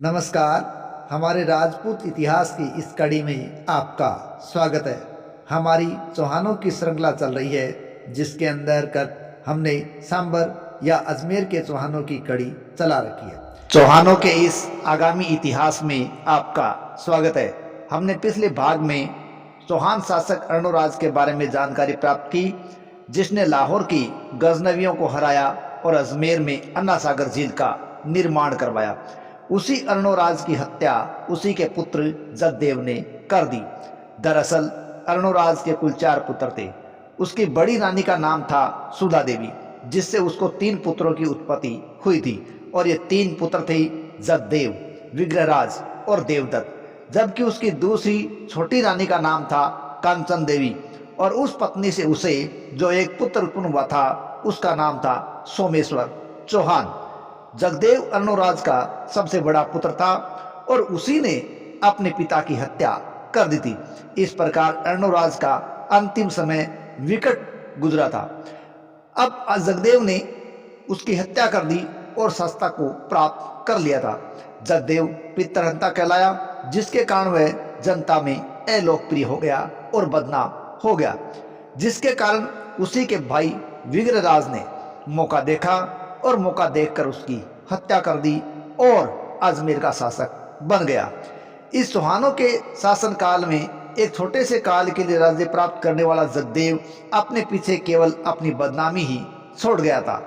नमस्कार। हमारे राजपूत इतिहास की इस कड़ी में आपका स्वागत है। हमारी चौहानों की श्रृंखला चल रही है, जिसके अंतर्गत हमने सांबर या अजमेर के चौहानों की कड़ी चला रखी है। चौहानों के इस आगामी इतिहास में आपका स्वागत है। हमने पिछले भाग में चौहान शासक अर्णोराज के बारे में जानकारी प्राप्त की, जिसने लाहौर की गजनवियों को हराया और अजमेर में अन्ना सागर झील का निर्माण करवाया। उसी अर्णोराज की हत्या उसी के पुत्र जगदेव ने कर दी। दरअसल अर्णोराज के कुल 4 पुत्र थे। उसकी बड़ी रानी का नाम था सुधा देवी, जिससे उसको 3 पुत्रों की उत्पत्ति हुई थी, और ये 3 पुत्र थे जगदेव, विग्रहराज और देवदत्त। जबकि उसकी दूसरी छोटी रानी का नाम था कांचन देवी, और उस पत्नी से उसे जो एक पुत्र उत्पन्न हुआ था, उसका नाम था सोमेश्वर चौहान। जगदेव अर्णोराज का सबसे बड़ा पुत्र था और उसी ने अपने पिता की हत्या कर दी थी। इस प्रकार अर्णोराज का अंतिम समय विकट गुजरा था। अब जगदेव ने उसकी हत्या कर दी और सत्ता को प्राप्त कर लिया था। जगदेव पितृहंता कहलाया, जिसके कारण वह जनता में अलोकप्रिय हो गया और बदनाम हो गया, जिसके कारण उसी के भाई विग्रहराज ने मौका देखा और मौका देखकर उसकी हत्या कर दी और अजमेर का शासक बन गया। इस चौहानों के शासन काल में एक छोटे से काल के लिए राज्य प्राप्त करने वाला जगदेव अपने पीछे केवल अपनी बदनामी ही छोड़ गया था।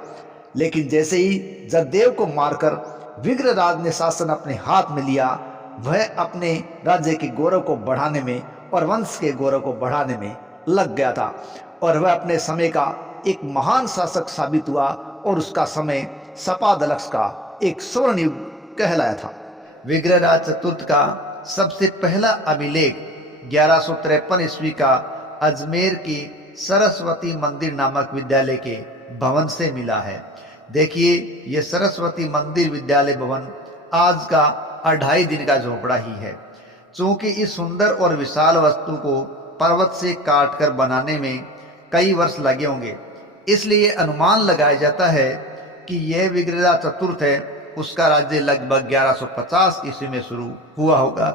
लेकिन जैसे ही जगदेव को मारकर विग्रहराज ने शासन अपने हाथ में लिया, वह अपने राज्य के गौरव को बढ़ाने में और वंश के गौरव को बढ़ाने में लग गया था, और वह अपने समय का एक महान शासक साबित हुआ, और उसका समय सपादलक्ष का एक स्वर्ण युग कहलाया था। विग्रहराज चतुर्थ का सबसे पहला अभिलेख 1153 ईस्वी का अजमेर की सरस्वती मंदिर नामक विद्यालय के भवन से मिला है। देखिए, यह सरस्वती मंदिर विद्यालय भवन आज का 2.5 दिन का झोपड़ा ही है। चूंकि इस सुंदर और विशाल वस्तु को पर्वत से काटकर बनाने में कई वर्ष लगे होंगे, इसलिए अनुमान लगाया जाता है कि यह विग्रहराज चतुर्थ है, उसका राज्य लगभग 1150 ईस्वी में शुरू हुआ होगा,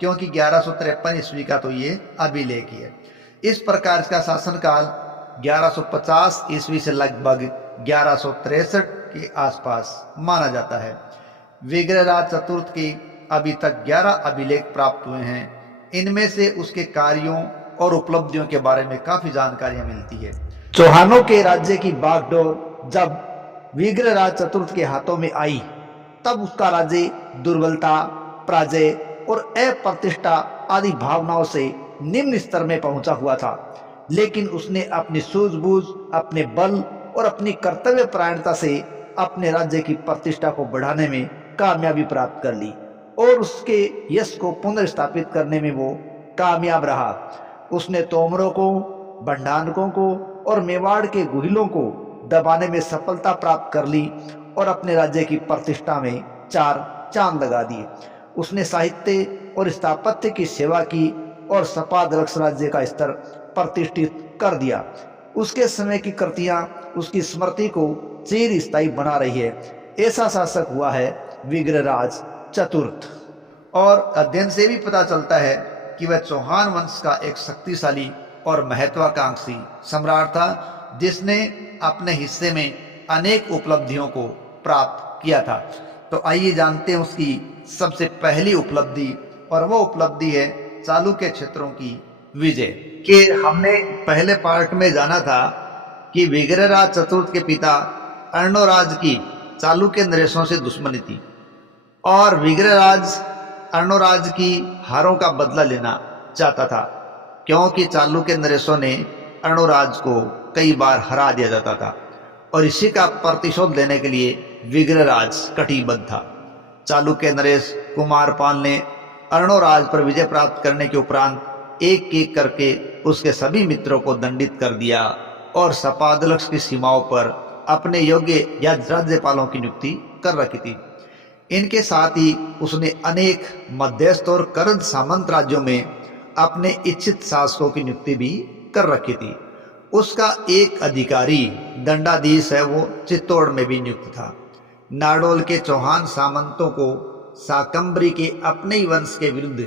क्योंकि 1153 ईस्वी का तो ये अभिलेख है। इस प्रकार इसका शासनकाल 1150 ईस्वी से लगभग 1163 के आसपास माना जाता है। विग्रहराज चतुर्थ के अभी तक 11 अभिलेख प्राप्त हुए हैं। इनमें से उसके कार्यों और उपलब्धियों के बारे में काफी जानकारियां मिलती है। चौहानों के राज्य की बागडोर जब विग्रहराज चतुर्थ के हाथों में आई, तब उसका राज्य दुर्बलता, पराजय और अप्रतिष्ठा आदि भावनाओं से निम्न स्तर में पहुंचा हुआ था। लेकिन उसने अपनी सूझबूझ, अपने बल और अपनी कर्तव्य परायणता से अपने राज्य की प्रतिष्ठा को बढ़ाने में कामयाबी प्राप्त कर ली, और उसके यश को पुनर्स्थापित करने में वो कामयाब रहा। उसने तोमरों को, भंडारकों को और मेवाड़ के गुहिलों को दबाने में सफलता प्राप्त कर ली और अपने राज्य की प्रतिष्ठा में 4 चांद लगा दिए। उसने साहित्य और स्थापत्य की सेवा की और सपादलक्ष राज्य का स्तर प्रतिष्ठित कर दिया। उसके समय की कृतियां उसकी स्मृति को चिरस्थायी बना रही है। ऐसा शासक हुआ है विग्रहराज चतुर्थ। और अध्ययन से भी पता चलता है कि वह चौहान वंश का एक शक्तिशाली और महत्वाकांक्षी सम्राट था, जिसने अपने हिस्से में अनेक उपलब्धियों को प्राप्त किया था। तो आइए जानते हैं उसकी सबसे पहली उपलब्धि, और वो उपलब्धि है चालुक्य क्षेत्रों की विजय। कि हमने पहले पार्ट में जाना था कि विग्रहराज चतुर्थ के पिता अर्णोराज की चालुक्य नरेशों से दुश्मनी थी, और विग्रहराज अर्णोराज की हारों का बदला लेना चाहता था, क्योंकि चालुक्य नरेशों ने अर्णोराज को कई बार हरा दिया जाता था, और इसी का प्रतिशोध लेने के लिए विग्रहराज कटिबद्ध था। चालुक्य नरेश कुमारपाल ने अर्णोराज पर विजय प्राप्त करने के उपरांत एक एक करके उसके सभी मित्रों को दंडित कर दिया, और सपादलक्ष की सीमाओं पर अपने योग्य या राज्यपालों की नियुक्ति कर रखी थी। इनके साथ ही उसने अनेक मध्यस्थ और कर्द सामंत राज्यों में अपने इच्छित शासकों की नियुक्ति भी कर रखी थी। उसका एक अधिकारी दंडाधीश है, वो चित्तौड़ में भी नियुक्त था। नाडोल के चौहान सामंतों को शाकंभरी के अपने ही वंश के विरुद्ध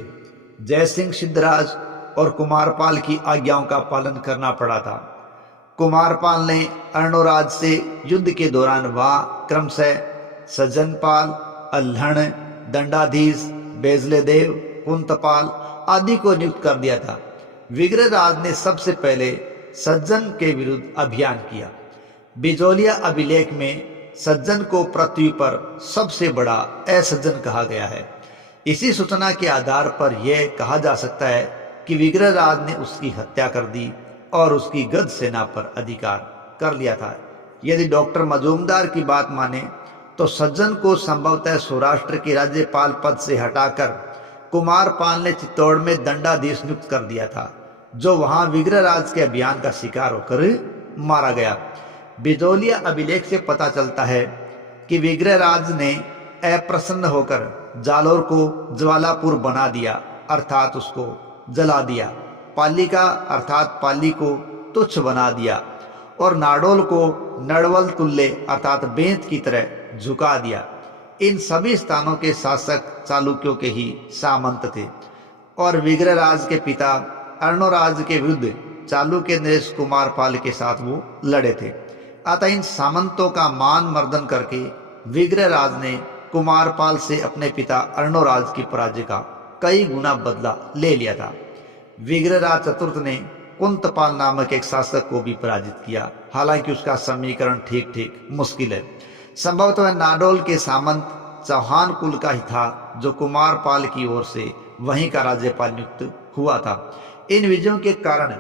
जयसिंह सिद्धराज और कुमारपाल की आज्ञाओं का पालन करना पड़ा था। कुमारपाल ने अर्णोराज से युद्ध के दौरान वहां क्रमशः सज्जनपाल, अल्हण, दंडाधीश, बेजलेदेव, कुंतपाल आदि को नियुक्त कर दिया था। विग्रहराज ने सबसे पहले सज्जन के विरुद्ध अभियान किया। बिजोलिया अभिलेख में सज्जन को पृथ्वी पर सबसे बड़ा असज्जन कहा गया है। इसी सूचना के आधार पर यह कहा जा सकता है कि विग्रहराज ने उसकी हत्या कर दी और उसकी गद्द सेना पर अधिकार कर लिया था। यदि डॉक्टर मजूमदार की बात माने तो सज्जन को संभवतः सौराष्ट्र के राज्यपाल पद से हटाकर कुमारपाल ने चित्तौड़ में दंडाधीश नियुक्त कर दिया था, जो वहां विग्रहराज के अभियान का शिकार होकर मारा गया। बिजोलिया अभिलेख से पता चलता है कि विग्रहराज ने अप्रसन्न होकर जालोर को ज्वालापुर बना दिया, अर्थात उसको जला दिया। पालिका अर्थात पाली को तुच्छ बना दिया और नाडोल को नड़वल तुल्य अर्थात बेंत की तरह झुका दिया। इन सभी स्थानों के शासक चालुक्यों के ही सामंत थे और विग्रहराज के पिता अर्णोराज के विरुद्ध चालुक्य नरेश कुमारपाल के साथ वो लड़े थे। अतः इन सामंतों का मान मर्दन करके विग्रहराज ने कुमारपाल से अपने पिता अर्णोराज की पराजय का कई गुना बदला ले लिया था। विग्रहराज चतुर्थ ने कुंतपाल नामक एक शासक को भी पराजित किया, हालांकि उसका समीकरण ठीक ठीक मुश्किल है। संभवतः वह नाडोल के सामंत चौहान कुल का ही था, जो कुमारपाल की ओर से वहीं का राज्यपाल नियुक्त हुआ था। इन विजयों के कारण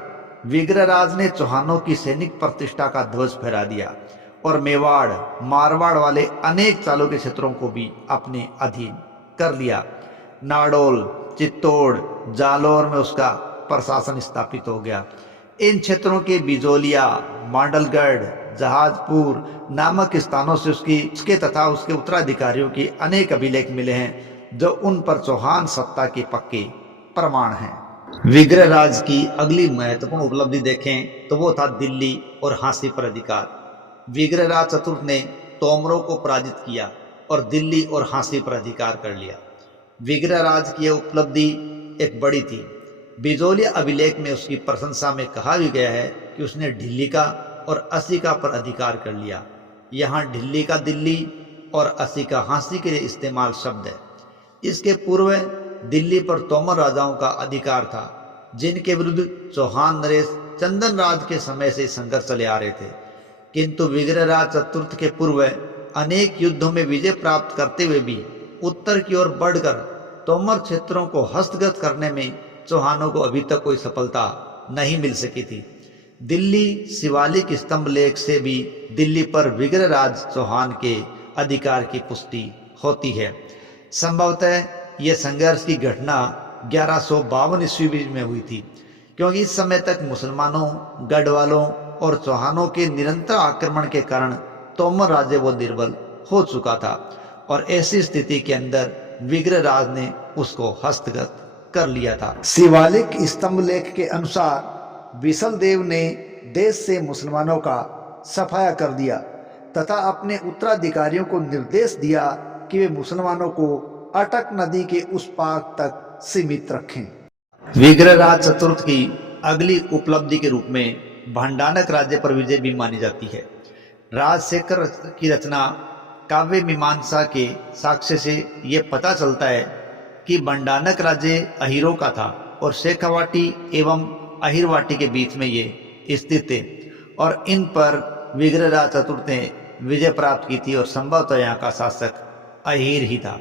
विग्रहराज ने चौहानों की सैनिक प्रतिष्ठा का ध्वज फहरा दिया और मेवाड़, मारवाड़ वाले अनेक चालुक्य क्षेत्रों को भी अपने अधीन कर लिया। नाडोल, चित्तौड़, जालोर में उसका प्रशासन स्थापित हो गया। इन क्षेत्रों के बिजोलिया, मांडलगढ़, जहाजपुर नामक स्थानों से उसके तथा उसके उत्तराधिकारियों के अनेक अभिलेख मिले हैं, जो उन पर चौहान सत्ता के पक्के प्रमाण हैं। विग्रहराज की अगली महत्वपूर्ण उपलब्धि देखें तो वो था दिल्ली और हांसी पर अधिकार। विग्रहराज चतुर्थ ने तोमरों को पराजित किया और दिल्ली और हांसी पर अधिकार कर लिया। विग्रहराज की यह उपलब्धि एक बड़ी थी। बिजोलिया अभिलेख में उसकी प्रशंसा में कहा भी गया है कि उसने ढिल्लिका और असिका पर अधिकार कर लिया। यहाँ ढिल्लिका दिल्ली और असिका हांसी के लिए इस्तेमाल शब्द है। इसके पूर्व दिल्ली पर तोमर राजाओं का अधिकार था, जिनके विरुद्ध चौहान नरेश चंदन राज के समय से संघर्ष चले आ रहे थे। किंतु विग्रहराज चतुर्थ के पूर्व अनेक युद्धों में विजय प्राप्त करते हुए भी उत्तर की ओर बढ़कर तोमर क्षेत्रों को हस्तगत करने में चौहानों को अभी तक कोई सफलता नहीं मिल सकी थी। दिल्ली शिवालिक स्तंभ लेख से भी दिल्ली पर विग्रहराज चौहान के अधिकार की पुष्टि होती है। संभवतः यह संघर्ष की घटना 1152 ईस्वी में हुई थी, क्योंकि इस समय तक मुसलमानों, गढ़वालों और चौहानों के निरंतर आक्रमण के कारण तोमर राज्य वो निर्बल हो चुका था और ऐसी स्थिति के अंदर विग्रहराज ने उसको हस्तगत कर लिया था। शिवालिक स्तंभ लेख के अनुसार विसल देव ने देश से मुसलमानों का सफाया कर दिया तथा अपने उत्तराधिकारियों को निर्देश दिया कि वे मुसलमानों को अटक नदी के उस पार तक सीमित रखें। विग्रहराज चतुर्थ की अगली उपलब्धि के रूप में भांडानक राज्य पर विजय भी मानी जाती है। राजशेखर की रचना काव्य मीमांसा के साक्ष्य से यह पता चलता है कि भांडानक राज्य अहीरों का था और शेखावाटी एवं अहिरवाटी के बीच में ये स्थित थे और इन पर विग्रहराज चतुर्थ ने विजय प्राप्त की थी और संभवतः यहाँ का शासक अहीर ही था।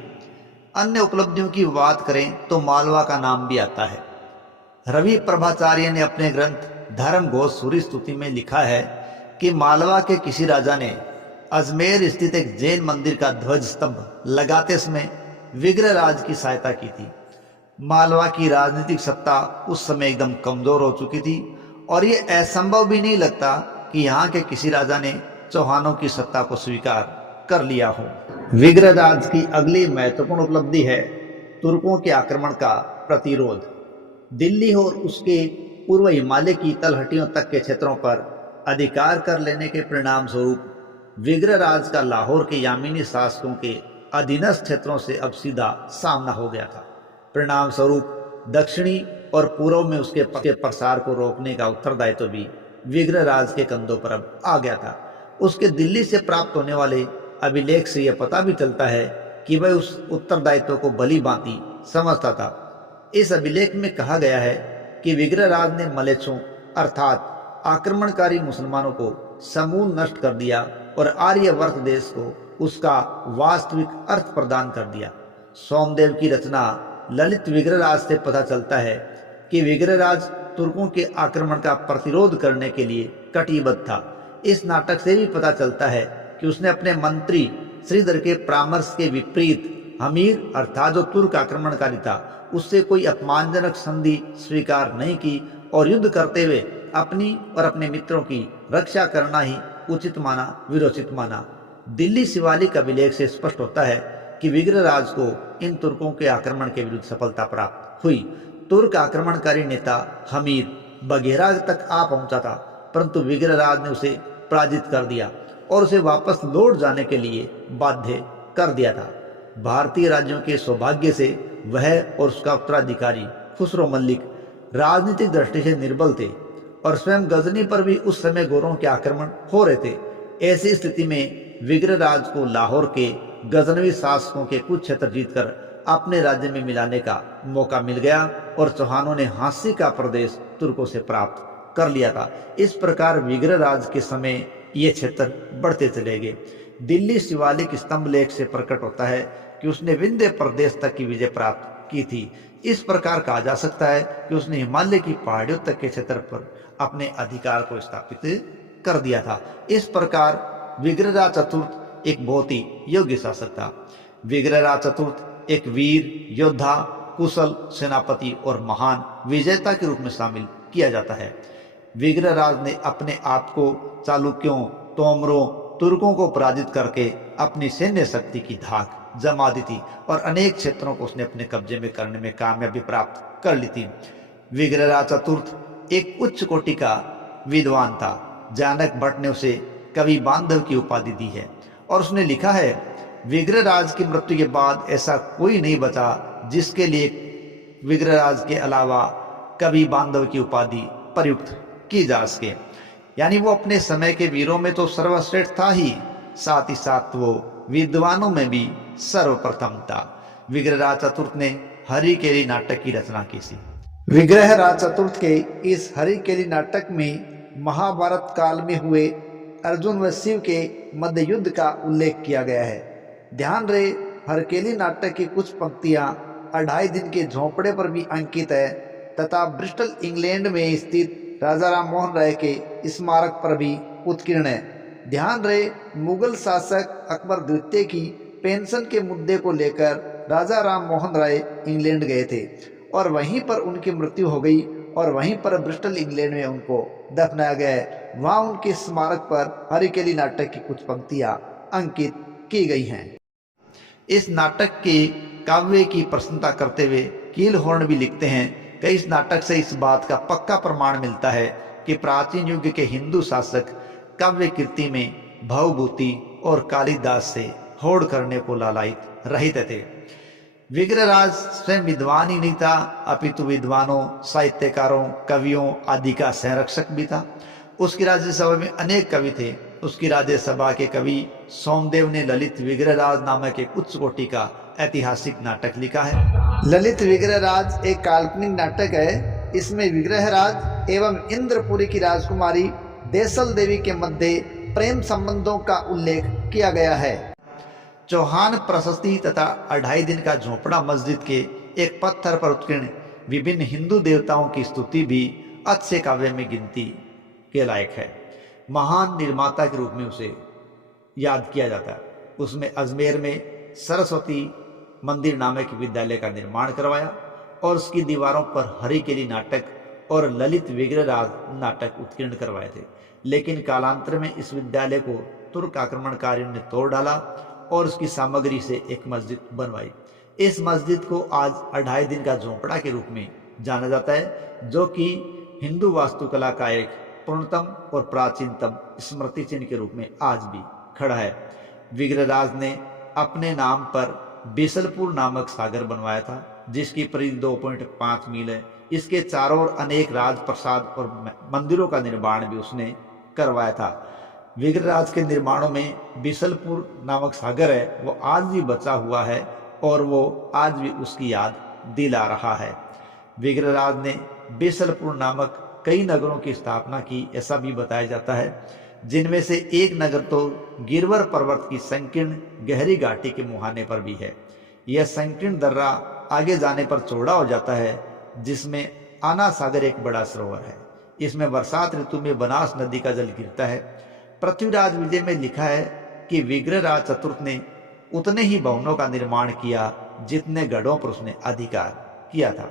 अन्य उपलब्धियों की बात करें तो मालवा का नाम भी आता है। रवि प्रभाचार्य ने अपने ग्रंथ धर्म घोष सूरी स्तुति में लिखा है कि मालवा के किसी राजा ने अजमेर स्थित एक जैन मंदिर का ध्वज स्तंभ लगाते समय विग्रहराज की सहायता की थी। मालवा की राजनीतिक सत्ता उस समय एकदम कमजोर हो चुकी थी और ये असंभव भी नहीं लगता कि यहाँ के किसी राजा ने चौहानों की सत्ता को स्वीकार कर लिया हो। विग्रहराज की अगली महत्वपूर्ण उपलब्धि है तुर्कों के आक्रमण का प्रतिरोध। दिल्ली और उसके पूर्व हिमालय की तलहटियों तक के क्षेत्रों पर अधिकार कर लेने के परिणाम स्वरूप विग्रहराज का लाहौर के यामीनी शासकों के अधीनस्थ क्षेत्रों से अब सीधा सामना हो गया था। परिणाम स्वरूप दक्षिणी और पूर्व में उसके प्रसार को रोकने का उत्तरदायित्व भी विग्रहराज के कंधों पर अब आ गया था। उसके दिल्ली से प्राप्त होने वाले अभिलेख से यह पता भी चलता है कि वह उस उत्तरदायित्व को भली भांति समझता था। इस अभिलेख में कहा गया है कि विग्रहराज ने मलेच्छों अर्थात आक्रमणकारी मुसलमानों को समूल नष्ट कर दिया और आर्यवर्त देश को उसका वास्तविक अर्थ प्रदान कर दिया। सोमदेव की रचना ललित विग्रहराज से पता चलता है कि विग्रहराज तुर्कों के आक्रमण का प्रतिरोध करने के लिए कटिबद्ध था। इस नाटक से भी पता चलता है कि उसने अपने मंत्री श्रीधर के परामर्श के विपरीत हमीर अर्थात जो तुर्क आक्रमणकारी था उससे कोई अपमानजनक संधि स्वीकार नहीं की और युद्ध करते हुए अपनी और अपने मित्रों की रक्षा करना ही उचित माना, विरोचित माना। दिल्ली शिवालिक अभिलेख से स्पष्ट होता है कि विग्रहराज को इन तुर्कों के आक्रमण के विरुद्ध सफलता प्राप्त हुई। तुर्क आक्रमणकारी नेता हमीर बघेरा तक आ पहुंचा था, परंतु विग्रहराज ने उसे पराजित कर दिया और उसे वापस लौट जाने के लिए बाध्य कर दिया था। भारतीय राज्यों के सौभाग्य से वह और उसका उत्तराधिकारी खुसरो मलिक राजनीतिक दृष्टि से निर्बल थे और स्वयं गजनी पर भी उस समय गोरों के आक्रमण हो रहे थे। ऐसी स्थिति में विग्रहराज को लाहौर के गजनवी शासकों के कुछ क्षेत्र जीतकर अपने राज्य में मिलाने का मौका मिल गया और चौहानों ने हांसी का प्रदेश तुर्कों से प्राप्त कर लिया था। इस प्रकार विग्रहराज के समय ये क्षेत्र बढ़ते चले गए। दिल्ली शिवालिक स्तंभ लेख से प्रकट होता है कि उसने विंध्य प्रदेश तक की विजय प्राप्त की थी। इस प्रकार कहा जा सकता है कि उसने हिमालय की पहाड़ियों तक के क्षेत्र पर अपने अधिकार को स्थापित कर दिया था। इस प्रकार विग्रहराज चतुर्थ एक बहुत ही योग्य शासक था। विग्रहराज चतुर्थ एक वीर योद्धा, कुशल सेनापति और महान विजेता के रूप में शामिल किया जाता है। विग्रहराज ने अपने आप को चालुक्यों, तोमरों, तुर्कों को पराजित करके अपनी सैन्य शक्ति की धाक जमा दी थी और अनेक क्षेत्रों को उसने अपने कब्जे में करने में कामयाबी प्राप्त कर ली थी। विग्रहराज चतुर्थ एक उच्च कोटि का विद्वान था। जानक भट्ट ने उसे कवि बांधव की उपाधि दी है और उसने लिखा है, विग्रहराज की मृत्यु के बाद ऐसा कोई नहीं बचा जिसके लिए विग्रहराज के अलावा कवि बांधव की उपाधि प्रयुक्त की जा सके। यानी वो अपने समय के वीरों में तो सर्वश्रेष्ठ था ही, साथ ही साथ वो विद्वानों में भी सर्वप्रथम था। विग्रहराज चतुर्थ ने हरिकेली नाटक की रचना की थी। विग्रहराज चतुर्थ के इस हरिकेली नाटक में महाभारत काल में हुए अर्जुन व शिव के मध्य युद्ध का उल्लेख किया गया है। ध्यान रहे, हरकेली नाटक की कुछ पंक्तियां 2.5 दिन के झोंपड़े पर भी अंकित है तथा ब्रिस्टल इंग्लैंड में स्थित राजा राम मोहन राय के स्मारक पर भी उत्कीर्ण है। ध्यान रहे, मुगल शासक अकबर द्वितीय की पेंशन के मुद्दे को लेकर राजा राम मोहन राय इंग्लैंड गए थे और वहीं पर उनकी मृत्यु हो गई और वहीं पर ब्रिस्टल इंग्लैंड में उनको दफनाया गया है। वहाँ उनके स्मारक पर हरिकेली नाटक की कुछ पंक्तियां अंकित की गई हैं। इस नाटक के काव्य की प्रशंसा करते हुए कीलहॉर्न भी लिखते हैं कि इस नाटक से इस बात का पक्का प्रमाण मिलता है कि प्राचीन युग के हिंदू शासक काव्य कृति में भवभूति और कालिदास से होड़ करने को लालायित रहित थे। विग्रहराज स्वयं विद्वान ही नहीं था, अपितु विद्वानों, साहित्यकारों, कवियों आदि का संरक्षक भी था। उसकी राज्यसभा में अनेक कवि थे। उसकी राज्यसभा के कवि सोमदेव ने ललित विग्रहराज नामक एक उच्च कोटि का ऐतिहासिक नाटक लिखा है। ललित विग्रहराज एक काल्पनिक नाटक है। इसमें विग्रहराज एवं इंद्रपुरी की राजकुमारी देसल देवी के मध्य प्रेम संबंधों का उल्लेख किया गया है। चौहान प्रशस्ति तथा 2.5 दिन का झोंपड़ा मस्जिद के एक पत्थर पर उत्कीर्ण विभिन्न हिंदू देवताओं की स्तुति भी अच्छे काव्य में गिनती के लायक है। महान निर्माता के रूप में उसे याद किया जाता है। उसमें अजमेर में सरस्वती मंदिर नामक विद्यालय का निर्माण करवाया और उसकी दीवारों पर हरिकेली नाटक और ललित विग्रहराज नाटक उत्कीर्ण करवाए थे। लेकिन कालांतर में इस विद्यालय को तुर्क आक्रमणकारियों ने तोड़ डाला और उसकी सामग्री से एक मस्जिद बनवाई। इस मस्जिद को आज 2.5 दिन का झोंपड़ा के रूप में जाना जाता है, जो कि हिंदू वास्तुकला का एक पूर्णतम और प्राचीनतम स्मृति चिन्ह के रूप में आज भी खड़ा है। विग्रहराज ने अपने नाम पर बिसलपुर नामक सागर बनवाया था, जिसकी परिधि 2.5 मील है। इसके चारों ओर अनेक राजप्रसाद और मंदिरों का निर्माण भी उसने करवाया था। विग्रहराज के निर्माणों में बिसलपुर नामक सागर है, वो आज भी बचा हुआ है और वो आज भी उसकी याद दिला रहा है। विग्रहराज ने बिसलपुर नामक कई नगरों की स्थापना की, ऐसा भी बताया जाता है, जिनमें से एक नगर तो गिरवर पर्वत की संकीर्ण गहरी घाटी के मुहाने पर भी है। यह संकीर्ण दर्रा आगे जाने पर चौड़ा हो जाता है, जिसमें आना सागर एक बड़ा सरोवर है। इसमें बरसात ऋतु में बनास नदी का जल गिरता है। पृथ्वीराज विजय में लिखा है कि विग्रहराज चतुर्थ ने उतने ही भवनों का निर्माण किया जितने गढ़ों पर उसने अधिकार किया था।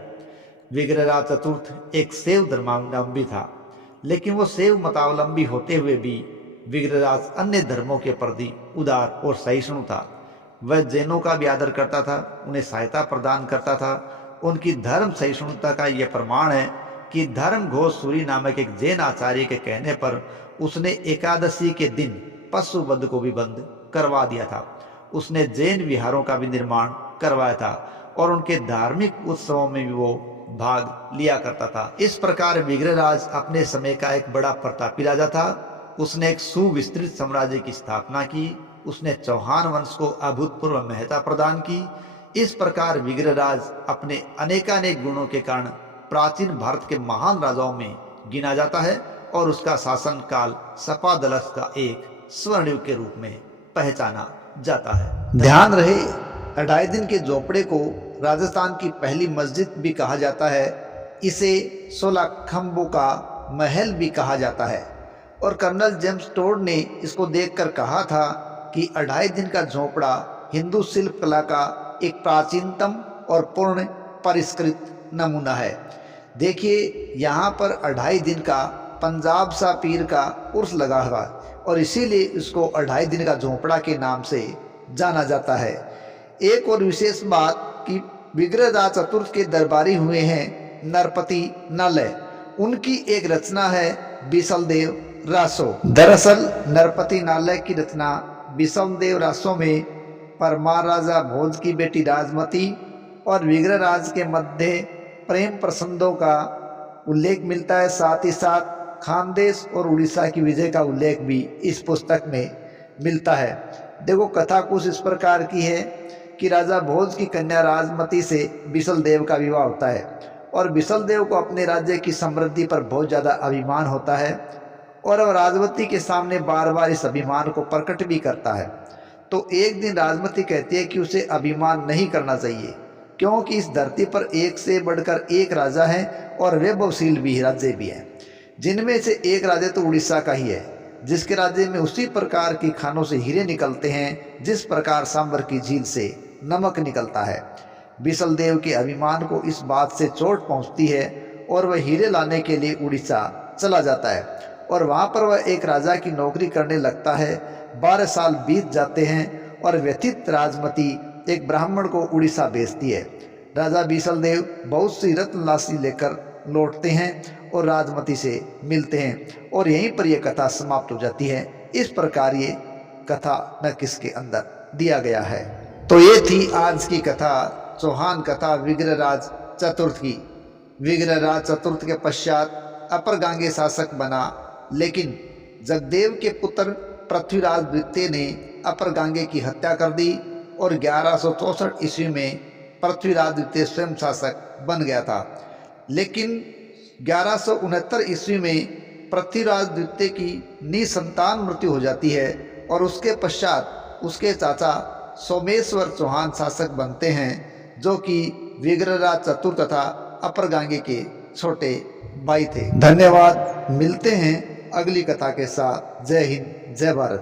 विग्रहराज चतुर्थ एक शैव धर्मावलंबी था, लेकिन वो शैव मतावलंबी होते हुए भी विग्रहराज अन्य धर्मों के प्रति उदार और सहिष्णु था। वह जैनों का भी आदर करता था, उन्हें सहायता प्रदान करता था। उनकी धर्म सहिष्णुता का यह प्रमाण है कि धर्म घोष सूरी नामक एक जैन आचार्य के कहने पर उसने एकादशी के दिन पशु वध को भी बंद करवा दिया था। उसने जैन विहारों का भी निर्माण करवाया था और उनके धार्मिक उत्सवों में भी वो भाग लिया करता था। इस प्रकार विग्रहराज अपने समय का एक बड़ा प्रतापी राजा था। उसने एक सुविस्तृत साम्राज्य की स्थापना की। उसने चौहान वंश को अभूतपूर्व महत्ता प्रदान की। इस प्रकार विग्रहराज अपने अनेकानेक गुणों के कारण प्राचीन भारत के महान राजाओं में गिना जाता है और उसका शासन काल सपादलस का एक स्वर्णयुग के रूप में पहचाना जाता है। ध्यान रहे, 2.5 दिन के झोपड़े को राजस्थान की पहली मस्जिद भी कहा जाता है। इसे 16 खंभों का महल भी कहा जाता है और कर्नल जेम्स टोड ने इसको देखकर कहा था कि 2.5 दिन का झोपड़ा हिंदू शिल्प कला का एक प्राचीनतम और पूर्ण परिष्कृत नमूना है। देखिए, यहाँ पर 2.5 दिन का पंजाब सा पीर का उर्स लगा हुआ और इसीलिए इसको 2.5 दिन का झोपड़ा के नाम से जाना जाता है। एक और विशेष बात कि विग्रहराज चतुर्थ के दरबारी हुए हैं नरपति नल। उनकी एक रचना है बिसलदेव रासो। दरअसल नरपति नालय की रचना बिसलदेव रासो में परमार राजा भोज की बेटी राजमती और विग्रहराज के मध्य प्रेम प्रसंगों का उल्लेख मिलता है। साथ ही साथ खानदेश और उड़ीसा की विजय का उल्लेख भी इस पुस्तक में मिलता है। देखो, कथा कुछ इस प्रकार की है कि राजा भोज की कन्या राजमती से बिसलदेव का विवाह होता है और बिसलदेव को अपने राज्य की समृद्धि पर बहुत ज़्यादा अभिमान होता है और वह राजमती के सामने बार बार इस अभिमान को प्रकट भी करता है। तो एक दिन राजमती कहती है कि उसे अभिमान नहीं करना चाहिए, क्योंकि इस धरती पर एक से बढ़कर एक राजा है और वैभवशील भी राज्य भी है। जिनमें से एक राज्य तो उड़ीसा का ही है, जिसके राज्य में उसी प्रकार की खानों से हीरे निकलते हैं जिस प्रकार सांबर की झील से नमक निकलता है। बिसलदेव के अभिमान को इस बात से चोट पहुंचती है और वह हीरे लाने के लिए उड़ीसा चला जाता है और वहां पर वह एक राजा की नौकरी करने लगता है। 12 साल बीत जाते हैं और व्यथित राजमती एक ब्राह्मण को उड़ीसा भेजती है। राजा बिसलदेव बहुत सी रत्न राशि लेकर लौटते हैं और राजमती से मिलते हैं और यहीं पर यह कथा समाप्त हो जाती है। इस प्रकार ये कथा न किसके अंदर दिया गया है। तो ये थी आज की कथा, चौहान कथा विग्रहराज चतुर्थ की। विग्रहराज चतुर्थ के पश्चात अपर गांगे शासक बना, लेकिन जगदेव के पुत्र पृथ्वीराज द्वितीय ने अपर गांगे की हत्या कर दी और 1164 ईस्वी में पृथ्वीराज द्वितीय स्वयं शासक बन गया था। लेकिन 1169 ईस्वी में पृथ्वीराज द्वितीय की निसंतान मृत्यु हो जाती है और उसके पश्चात उसके चाचा सोमेश्वर चौहान शासक बनते हैं, जो कि विग्रहराज चतुर्थ तथा अपर गांगे के छोटे भाई थे। धन्यवाद। मिलते हैं अगली कथा के साथ। जय हिंद, जय भारत।